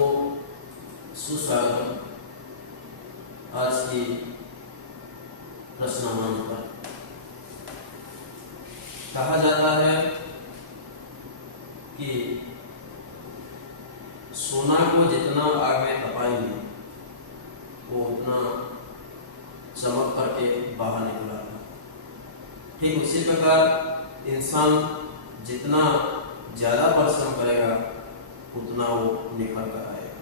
सबको सुस्वागत। आज की प्रश्नमान पर कहा जाता है कि सोना को जितना आग में तपाएंगे वो उतना चमक करके बाहर निकला। ठीक उसी प्रकार इंसान जितना ज्यादा परिश्रम करेगा उतना वो निखर कर आएगा।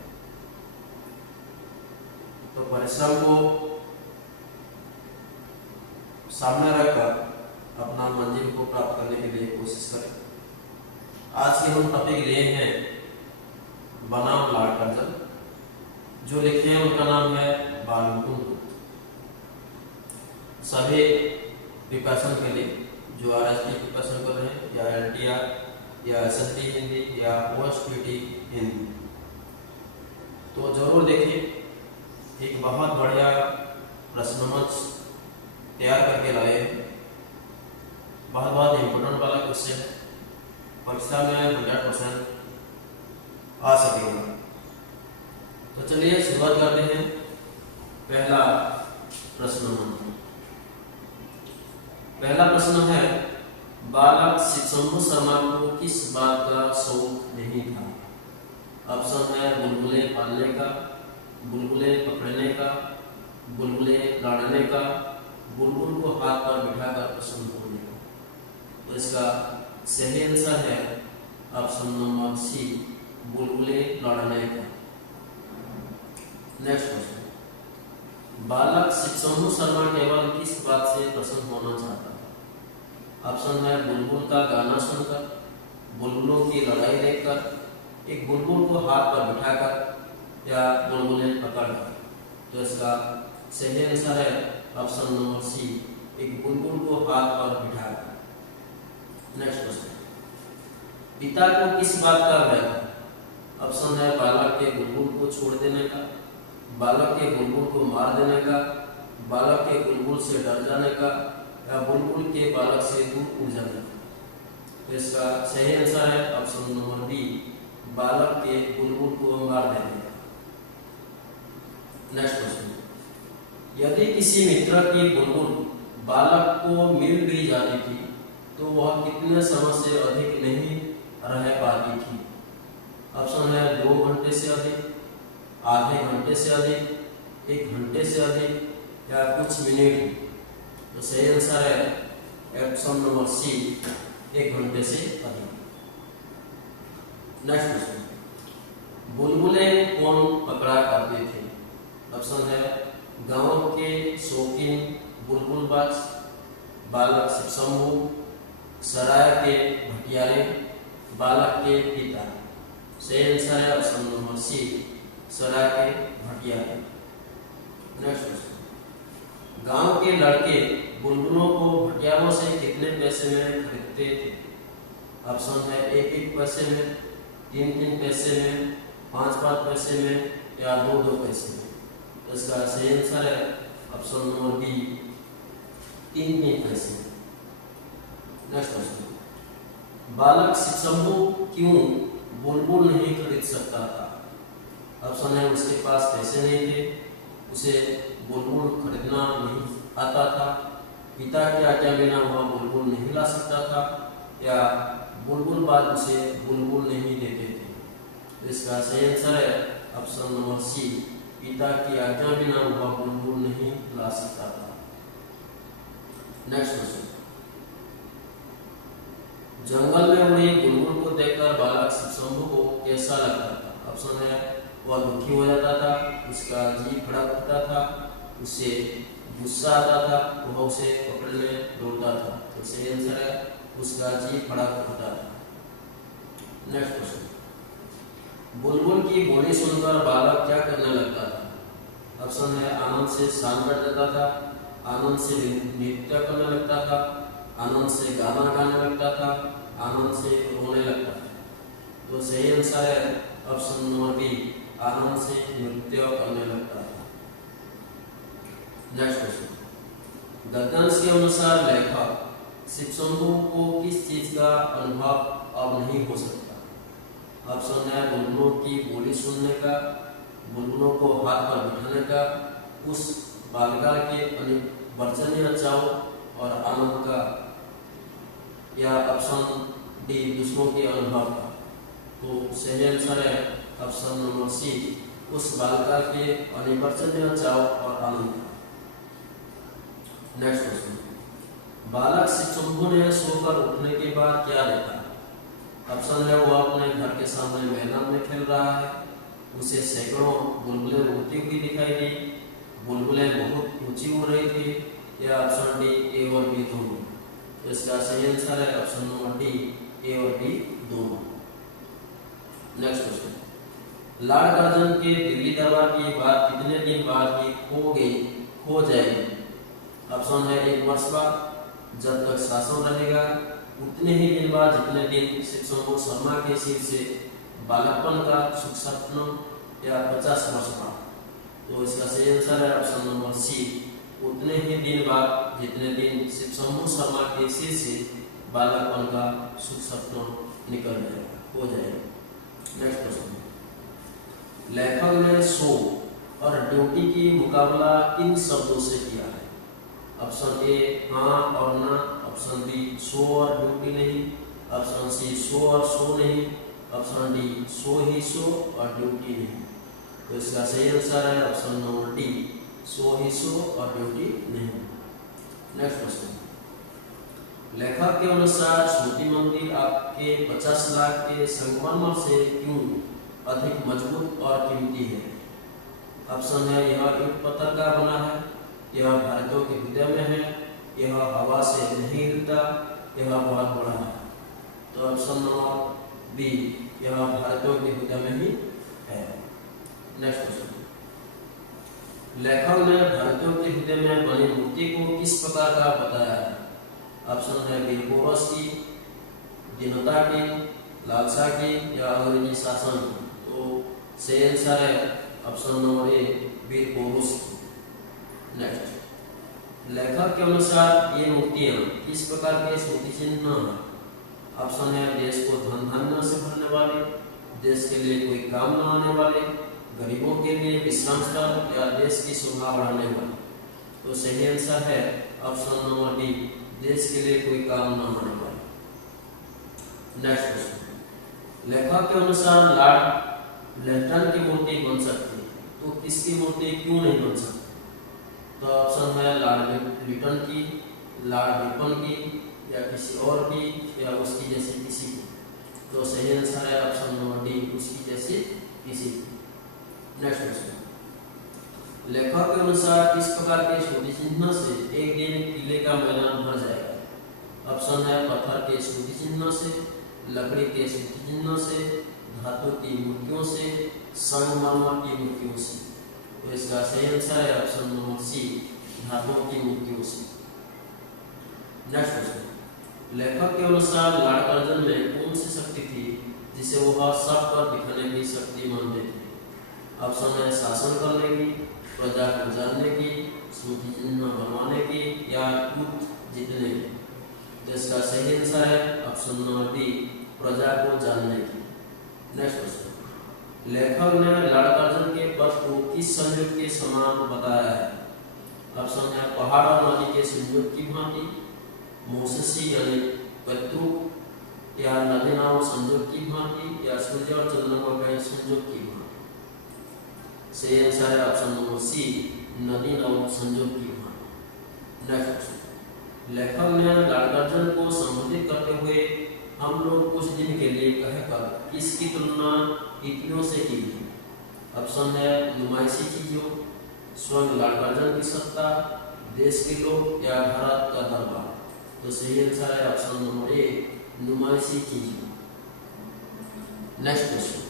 तो परिश्रम को सामने रखकर अपना मंजिल को प्राप्त करने के लिए कोशिश करें। आज के हम टॉपिक लिए हैं बनाम लॉर्ड कर्जन। जो लिखे हैं उनका नाम है बाल मुकुंद गुप्त। सभी प्रिपरेशन के लिए जो RSP प्रिपरेशन कर रहे हैं या LTR या SST हिंदी या OSPT हिंदी, तो जरूर देखिए। एक बहुत बढ़िया प्रश्न मंच तैयार करके लाए हैं। बहुत इम्पोर्टेंट वाला क्वेश्चन परीक्षा में 100% आ सकेगा। तो चलिए शुरुआत करते हैं। पहला प्रश्न है, बालक शिवशंभु शर्मा को किस बात का शौक नहीं था? ऑप्शन है बुलबुले पालने का, बुलबुले पकड़ने का, बुलबुले लड़ने का, बुलबुल को हाथ पर बिठाकर पसंद होने का। तो इसका सही आंसर है ऑप्शन नंबर सी, बुलबुले लड़ने का। नेक्स्ट क्वेश्चन, बालक शिवशंभु शर्मा केवल किस बात से प्रसन्न होना चाहता था? ऑप्शन है बुलबुल का गाना सुनकर, बुलबुलों की लड़ाई देखकर, एक बुलबुल को हाथ पर बिठाकर या बुलबुलें पकड़कर। तो इसका सही आंसर है ऑप्शन नंबर सी, एक बुलबुल को हाथ पर बिठाकर। नेक्स्ट क्वेश्चन, पिता को किस बात का भय था? ऑप्शन है बालक के बुलबुल को छोड़ देने का, बालक के बुलबुल को मार देने का, बालक के बुलबुल से डर जाने का या बुलबुल के बालक से दूर उड़ जाने का। तो इसका सही आंसर है ऑप्शन नंबर बी, बालक के बुलबुल को मार देने का। नेक्स्ट क्वेश्चन, यदि किसी मित्र की बुलबुल बालक को मिल भी जाती थी तो वह कितने समय से अधिक नहीं रह पाती थी? ऑप्शन है 2 घंटे से अधिक, आधे घंटे से अधिक, 1 घंटे से अधिक या कुछ मिनट। तो सही आंसर है ऑप्शन नंबर सी, 1 घंटे से अधिक। नेक्स्ट क्वेश्चन, बुलबुले कौन पकड़ा करते थे? ऑप्शन है गांव के शौकीन बुलबुलबाज, बालक शिवशंभु, सराय के भटियारे, बालक के पिता। सही आंसर है ऑप्शन नंबर सी, सराय के भटियारे। नेक्स्ट क्वेश्चन, गांव के लड़के बुलबुलों को भटियारों से कितने पैसे में खरीदते थे? ऑप्शन है 1-1 पैसे में, 3-3 पैसे में, 5-5 पैसे में या 2-2 पैसे में। तो इसका सही आंसर है ऑप्शन नंबर बी, 3-3 पैसे। नेक्स्ट क्वेश्चन, बालक शिवशंभु क्यों बुलबुल नहीं खरीद सकता था? ऑप्शन है उसके पास पैसे नहीं थे, उसे बुलबुल खरीदना नहीं आता था, पिता की आज्ञा बिना वह बुलबुल नहीं ला सकता था या बुलबुल बाज उसे बुलबुल नहीं देते थे। तो इसका सही आंसर है ऑप्शन नंबर सी, पिता की आज्ञा बिना वह बुलबुल नहीं ला सकता था। नेक्स्ट क्वेश्चन, जंगल में उड़ी बुलबुल को देखकर बालक शिवशंभु को कैसा लगता था? ऑप्शन है वह दुखी हो जाता था, उसका जी फड़क उठता था, उसे गुस्सा आता था, वह उसे पकड़ने दौड़ता था। तो सही आंसर है उसका जी फड़क उठता था। नेक्स्ट क्वेश्चन, बुलबुल की बोली सुनकर बालक क्या करने लगता था? ऑप्शन है आनंद से शांत बैठ जाता था, आनंद से नृत्य करने लगता था, आनंद से गाना गाने लगता था, आनंद से रोने लगता था। तो सही आंसर है ऑप्शन नंबर बी, आनंद से नृत्य करने लगता था। नेक्स्ट क्वेश्चन, गद्यांश के अनुसार लेखक शिवशंभु को किस चीज का अनुभव अब नहीं हो सकता? ऑप्शन है बुलबुलों की बोली सुनने का, बुलबुलों को हाथ पर बिठाने का, उस बालकाल के अनिवर्चनीय चाव और आनंद का, या ऑप्शन डी दूसरों के अनुभव का। तो सही आंसर है ऑप्शन नंबर सी, उस बालकाल के अनिवर्चनीय चाव और आनंद का। नेक्स्ट क्वेश्चन, बालक शिक्षुम्भु ने सोकर उठने के बाद क्या देखा? ऑप्शन है वो अपने घर के सामने मैदान में खेल रहा है, उसे सैकड़ों बुलबुलें उड़ती हुई दिखाई दी, बुलबुलें बहुत ऊंची उड़ रही थी, या ऑप्शन डी ए और बी दोनों। तो इसका सही आंसर है ऑप्शन नंबर डी, ए और बी दोनों। नेक्स्ट क्वेश्चन, लॉर्ड कर्जन के दिल्ली दरबार की बात कितने दिन बाद ही खो जाएगी? ऑप्शन है 1 वर्ष बाद, जब तक शासन रहेगा, उतने ही दिन बाद जितने दिन शिक्षुम्भु शर्मा के सिर से बालकपन का सुख सपनों, या 50 वर्ष बाद। तो इसका सही आंसर है ऑप्शन नंबर सी, उतने ही दिन बाद जितने दिन शिक्षुम्भु शर्मा के सिर से बालकपन का सुख सपनों निकल जाएगा, हो जाएगा। नेक्स्ट क्वेश्चन, लेखक ने सो और ड्यूटी की मुकाबला किन शब्दों से किया है? ऑप्शन ए हाँ और ना, ऑप्शन बी सो और ड्यूटी नहीं, ऑप्शन सी सो और सो नहीं, ऑप्शन डी सो ही सो और ड्यूटी नहीं। तो इसका सही आंसर है ऑप्शन नंबर डी, सो ही सो और ड्यूटी नहीं। नेक्स्ट क्वेश्चन, लेखक के अनुसार स्मृति मंदिर आपके 50 लाख के संगमरमर से क्यों अधिक मजबूत और कीमती है? ऑप्शन है यह ईंट पत्थर का बना है, यह भारतीयों के हृदय में है, यह हवा से नहीं हिलता, यह बहुत बड़ा है। तो ऑप्शन नंबर बी, यह भारतीयों के हृदय में ही है। नेक्स्ट क्वेश्चन, लेखक ने भारतीयों के हृदय में बनी मूर्ति को किस प्रकार का बताया है? ऑप्शन है वीर पोरस की, दीनता की, लालसा की, या अंग्रेजी शासन की। तो सही आंसर है ऑप्शन नंबर ए, वीर पोरस की। नेक्स्ट, लेखक के अनुसार ये मूर्तियां किस प्रकार के स्मृति चिन्ह हैं? ऑप्शन है देश को धन धान्य से भरने वाले, देश के लिए कोई काम न आने वाले, गरीबों के लिए विश्राम स्थल, या देश की शोभा बढ़ाने वाले। तो सही आंसर है ऑप्शन नंबर डी, देश के लिए कोई काम न आने वाले। नेक्स्ट क्वेश्चन, लेखक के अनुसार लॉर्ड लेफ्टिनेंट की मूर्ति बन सकती है, तो किसकी मूर्ति क्यों नहीं बन सकती? तो ऑप्शन है लॉर्ड लिटन की, लॉर्ड रिपन की, या किसी और की, या उसकी जैसी किसी की। तो सही आंसर है ऑप्शन नंबर डी, उसकी जैसी किसी की। नेक्स्ट क्वेश्चन, लेखक के अनुसार किस प्रकार के स्मृति चिन्ह से एक दिन किले का मैदान भर जाएगा? ऑप्शन है पत्थर के स्मृति चिन्ह से, लकड़ी के स्मृति चिन्ह से, धातु की मूर्तियों से, संगमरमर की मूर्तियों से। तो इसका सही आंसर है ऑप्शन नंबर सी, धातुओं की मूर्तियों से। नेक्स्ट क्वेश्चन, लेखक के अनुसार लॉर्ड कर्जन में कौन सी शक्ति थी जिसे वह सब पर दिखाने की शक्ति मानते थे? ऑप्शन है शासन करने की, प्रजा को जानने की, स्मृति चिन्ह बनवाने की, या युद्ध जीतने की। तो इसका सही आंसर है ऑप्शन नंबर डी, प्रजा को जानने की। नेक्स्ट क्वेश्चन, लेखक ने लॉर्ड कर्जन के पद को किस संयोग के समान बताया है? ऑप्शन है पहाड़ और नदी के संयोग की भांति, मोसेसी यानी पैतृक, या नदी नाव संयोग की भांति, या सूर्य और चंद्रमा के संयोग की भांति। सही आंसर है ऑप्शन नंबर सी, नदी नाव संयोग की भांति। नेक्स्ट क्वेश्चन, लेखक ने लॉर्ड कर्जन को संबोधित करते हुए हम लोग कुछ दिन के लिए कहकर किसकी तुलना टिप्पणियों से की है? ऑप्शन है नुमाइशी चीजों, स्वयं लॉर्ड कर्जन की सत्ता, देश के लोग, या भारत का दरबार। तो सही आंसर है ऑप्शन नंबर ए, नुमाइशी चीजों। नेक्स्ट क्वेश्चन,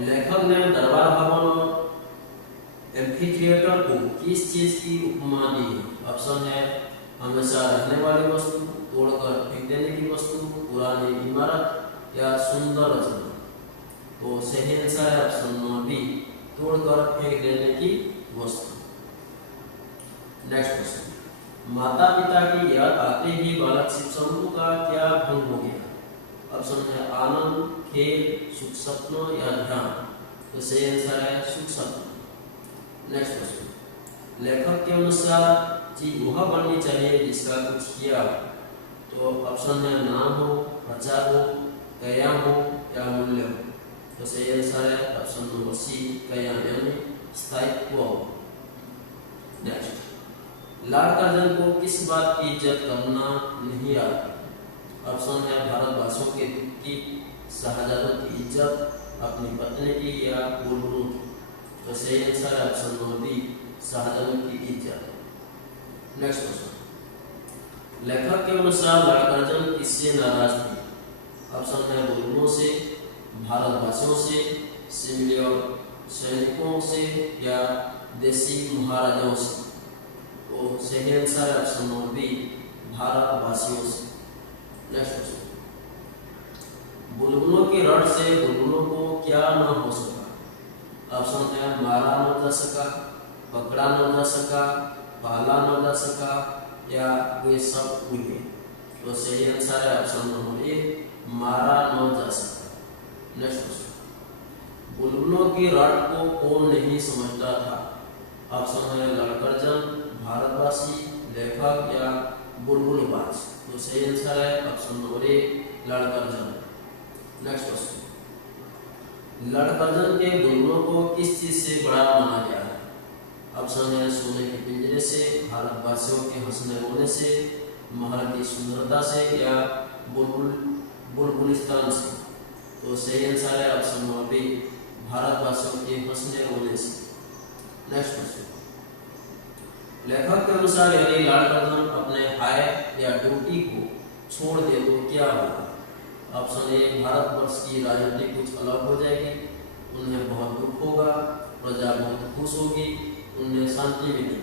लेखक ने दरबार भवन और एम्फीथिएटर को किस चीज की उपमा दी है? ऑप्शन है हमेशा रहने वाली वस्तु, तोड़कर फेंक देने की वस्तु, पुरानी इमारत, या सुंदर रचना। तो सही आंसर है ऑप्शन नंबर बी, तोड़कर फेंक देने की वस्तु। नेक्स्ट क्वेश्चन, माता पिता की याद आते ही बालक शिक्षुम्भु का क्या भंग हो गया? ऑप्शन है आनंद, खेल, सुख सपनों या ध्यान। तो सही आंसर है सुख सपना। नेक्स्ट क्वेश्चन, लेखक के अनुसार चीज वह बननी चाहिए जिसका कुछ किया। तो ऑप्शन है नाम हो, प्रचार हो, कयाम हो या मूल्य हो। तो सही आंसर है ऑप्शन नंबर सी, कयाम यानी स्थायित्व। नेक्स्ट, लॉर्ड कर्जन को किस बात की इज्जत करना नहीं आता। ऑप्शन है भारतवासियों के दुख की, शाहजादों की इज्जत, अपनी पत्नी की या बुलबुलों की। तो सही आंसर है ऑप्शन नंबर बी, शाहजादों की इज्जत। नेक्स्ट क्वेश्चन, लेखक के अनुसार लॉर्ड कर्जन किससे नाराज थे। ऑप्शन है बुलबुलों से, भारतवासियों से, सिविलियन सैनिकों से या देसी महाराजाओं से। तो सही आंसर है ऑप्शन नंबर बी, भारतवासियों से। नेक्स्ट क्वेश्चन, बुलबुलों की रट से बुलबुलों को क्या न हो सका। ऑप्शन है मारा न जा सका, पकड़ा न जा सका, पाला न जा सका या वे सब उड़ गए। तो सही आंसर है ऑप्शन नंबर ए, मारा न जा सका। नेक्स्ट क्वेश्चन, बुलबुलों की रट को कौन नहीं समझता था। ऑप्शन है लॉर्ड कर्जन, भारतवासी, लेखक या बुलबुलबाज। तो सही आंसर है ऑप्शन नंबर ए, Lord Curzon. Next question, Lord Curzon के बुलबुलों को किस चीज से बड़ा माना गया है। ऑप्शन है सोने के पिंजरे से, भारतवासियों के हंसने रोने से, महल की सुंदरता से या बुलबुलिस्तान से। तो सही आंसर है ऑप्शन नंबर बी, भारतवासियों के हंसने रोने से। नेक्स्ट क्वेश्चन, लेखक के अनुसार यदि लॉर्ड कर्जन अपने आय या ड्यूटी को छोड़ दे तो क्या होगा। ऑप्शन ए, भारतवर्ष की राजनीति कुछ अलग हो जाएगी, उन्हें बहुत दुख होगा, प्रजा बहुत खुश होगी, उन्हें शांति मिलेगी।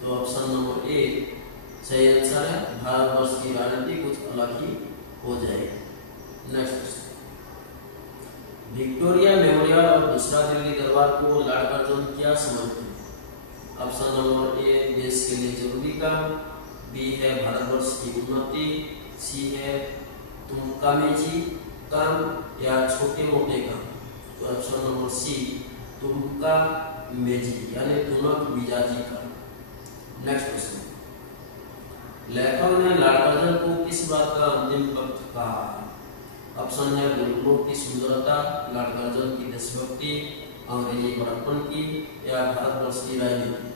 तो ऑप्शन नंबर ए सही आंसर है, भारतवर्ष की राजनीति कुछ अलग ही हो जाएगी। नेक्स्ट, विक्टोरिया मेमोरियल और दूसरा दिल्ली दरबार को लॉर्ड कर्जन क्या समझते हैं। ऑप्शन नंबर ए, देश के लिए जरूरी काम, बी है भारतवर्ष की उन्नति, सी है तुमकामेजी काम या छोटे मोटे काम। तो ऑप्शन नंबर सी, तुमकामेजी यानी तुनक मिजाजी काम। नेक्स्ट क्वेश्चन, लेखक ने लॉर्ड कर्जन को किस बात का अंतिम वक्त कहा। ऑप्शन है बुलबुलों की सुंदरता, लॉर्ड कर्जन की देशभक्ति, अंग्रेजी बड़प्पन की या भारतवर्ष की राजनीति।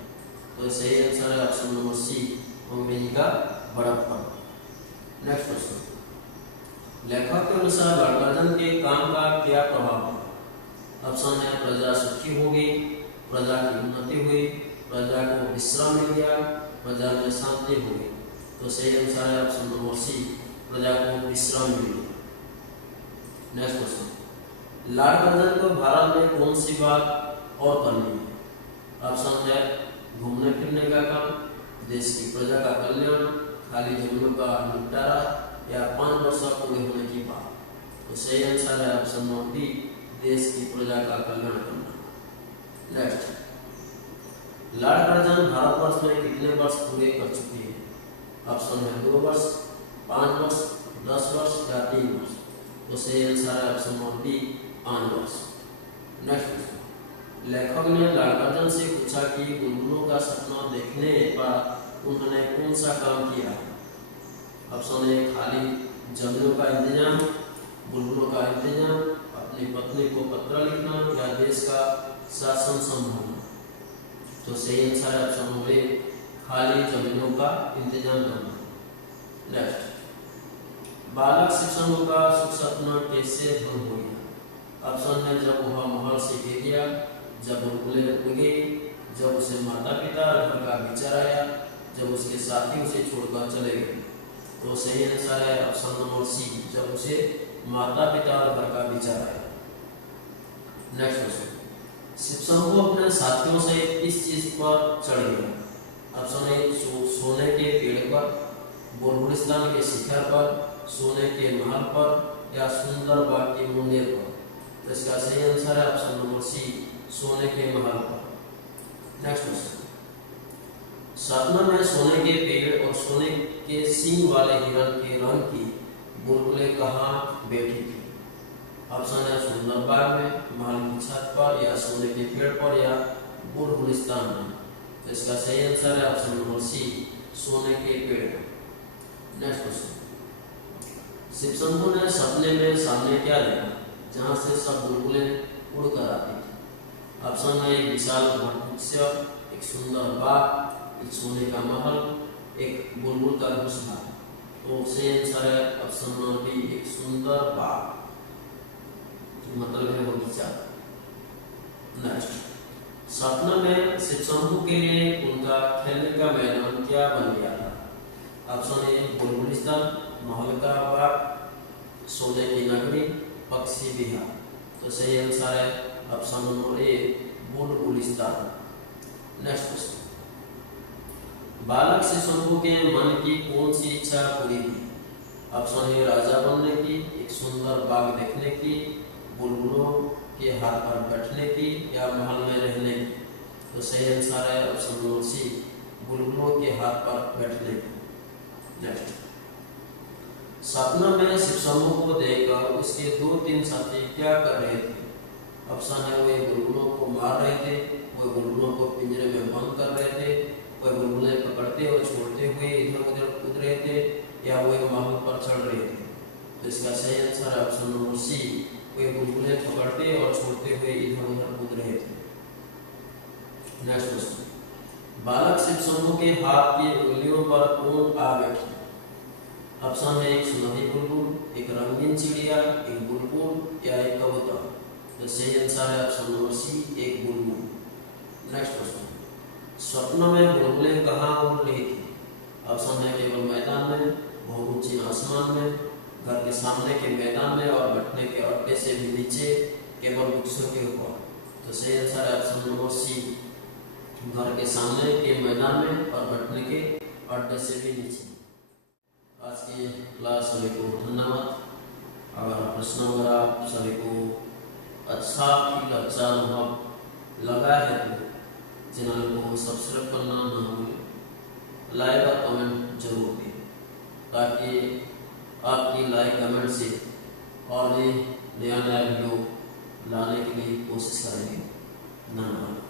तो सही आंसर है ऑप्शन नंबर सी, अंग्रेजी का बड़प्पन। नेक्स्ट क्वेश्चन, लेखक के अनुसार लॉर्ड कर्जन के काम का क्या प्रभाव है। ऑप्शन है प्रजा सुखी होगी, प्रजा की उन्नति हुई, प्रजा को विश्राम मिल गया, प्रजा में शांति हुई। तो सही आंसर है ऑप्शन नंबर सी, प्रजा को विश्राम मिल गया। नेक्स्ट क्वेश्चन, लॉर्ड कर्जन को भारत में कौन सी बात और करनी है। ऑप्शन है घूमने फिरने का काम, देश की प्रजा का कल्याण, खाली जमीनों का निपटारा या 5 वर्ष पूरे होने की बात। तो सही आंसर है ऑप्शन नंबर बी, देश की प्रजा का कल्याण करना। नेक्स्ट, लॉर्ड कर्जन भारतवर्ष में कितने वर्ष पूरे कर चुकी है। ऑप्शन है 2 वर्ष, 5 वर्ष, 10 वर्ष या 3 वर्ष। तो सही आंसर है ऑप्शन नंबर बी, 5 वर्ष। नेक्स्ट, लेखक ने लॉर्ड कर्जन से पूछा कि बुलबुलों का सपना देखने पर उन्होंने कौन सा काम किया। ऑप्शन ए, खाली जमीनों का इंतजाम, बुलबुलों का इंतजाम, अपनी पत्नी को पत्र लिखना या देश का शासन संभालना। तो सही आंसर है ऑप्शन नंबर ए, खाली जमीनों का इंतजाम करना। नेक्स्ट, बालक शिक्षकों का सुख सपना कैसे भंग हो गया। ऑप्शन है जब वह महल से गिर गया, जब बुलबुलें उड़ गई, जब उसे माता पिता घर का विचार आया, जब उसके साथी उसे छोड़कर चले गए। तो सही आंसर है ऑप्शन नंबर सी, जब उसे माता पिता और घर का विचार आया। नेक्स्ट क्वेश्चन, शिवशंभु अपने साथियों से किस चीज पर चढ़ गया। ऑप्शन ए, सोने के पेड़ पर, बुलबुलिस्तान के शिखर पर, सोने के महल पर या सुंदर बाग के मुंडेर पर। तो इसका सही आंसर है ऑप्शन नंबर सी, सोने के महल पर। नेक्स्ट क्वेश्चन, सपना में सोने के पेड़ और सोने के सींग वाले हिरण के रंग की बुलबुलें कहाँ बैठी थी? ऑप्शन है सुंदर बाग में, महल की छत पर, या सोने के पेड़ पर, या बुलबुलिस्तान में। तो इसका सही आंसर है ऑप्शन नंबर सी, सोने के पेड़ पर। नेक्स्ट क्वेश्चन, शिव शंभू ने सपने में सामने क्या देखा जहां से सब बुलबुलें उड़कर आती थी? ऑप्शन है एक विशाल वृक्ष, एक सुंदर बाग, एक सोने का महल, एक बुलबुल का घोंसला। तो सही आंसर है ऑप्शन नंबर बी, एक सुंदर बाग, मतलब है बगीचा। नेक्स्ट, सपना में शिव शंभू के लिए उनका खेलने का मैदान क्या बन गया था? ऑप्शन ए बुलबुलिस्तान, महल का बाग, सोने की नगरी, पक्षी विहार। तो सही आंसर है option number A, Bulbulistan. Next question, बालक शिव शंभू के मन की कौन सी इच्छा पूरी हुई? ऑप्शन ए राजा बनने की, एक सुंदर बाग देखने की, बुलबुलों के हाथ पर बैठने की, या महल में रहने की। तो सही आंसर है ऑप्शन नंबर सी, बुलबुलों के हाथ पर बैठने की। नेक्स्ट, सपना में शिव शंभू को देखकर उसके 2-3 साथी क्या कर रहे थे? ऑप्शन है वे बुलबुलों को मार रहे थे, वे बुलबुलों को पिंजरे में बंद कर रहे थे, वे बुलबुलें पकड़ते और छोड़ते हुए इधर उधर कूद रहे थे, या वे महल पर चढ़ रहे थे। तो इसका सही आंसर है ऑप्शन नंबर सी, वे बुलबुलें पकड़ते और छोड़ते हुए इधर उधर कूद रहे थे। नेक्स्ट क्वेश्चन, बालक शिव शंभू के हाथ की उंगलियों पर कौन आ बैठी? ऑप्शन है एक सुनहरी बुलबुल, एक रंगीन चिड़िया, एक बुलबुल, या एक कबूतर। तो सही आंसर है ऑप्शन नंबर सी, एक बुलबुल। नेक्स्ट क्वेश्चन, स्वप्न में बुलबुलें कहाँ उड़ रही थी? ऑप्शन है केवल मैदान में, बहुत ऊंचे आसमान में, घर के सामने के मैदान में, और बैठने के अड्डे से भी नीचे, केवल वृक्षों के ऊपर। तो सही आंसर है ऑप्शन नंबर सी, घर के सामने के मैदान में और बैठने के अड्डे से भी नीचे। आज की क्लास सभी को धन्यवाद। अगर प्रश्न अगर आप सभी को अच्छा फील, अच्छा अनुभव लगा है तो चैनल को सब्सक्राइब करना ना भूलें, लाइक और कमेंट जरूर दें, ताकि आपकी लाइक कमेंट से और भी नया वीडियो लाने के लिए कोशिश करेंगे। धन्यवाद।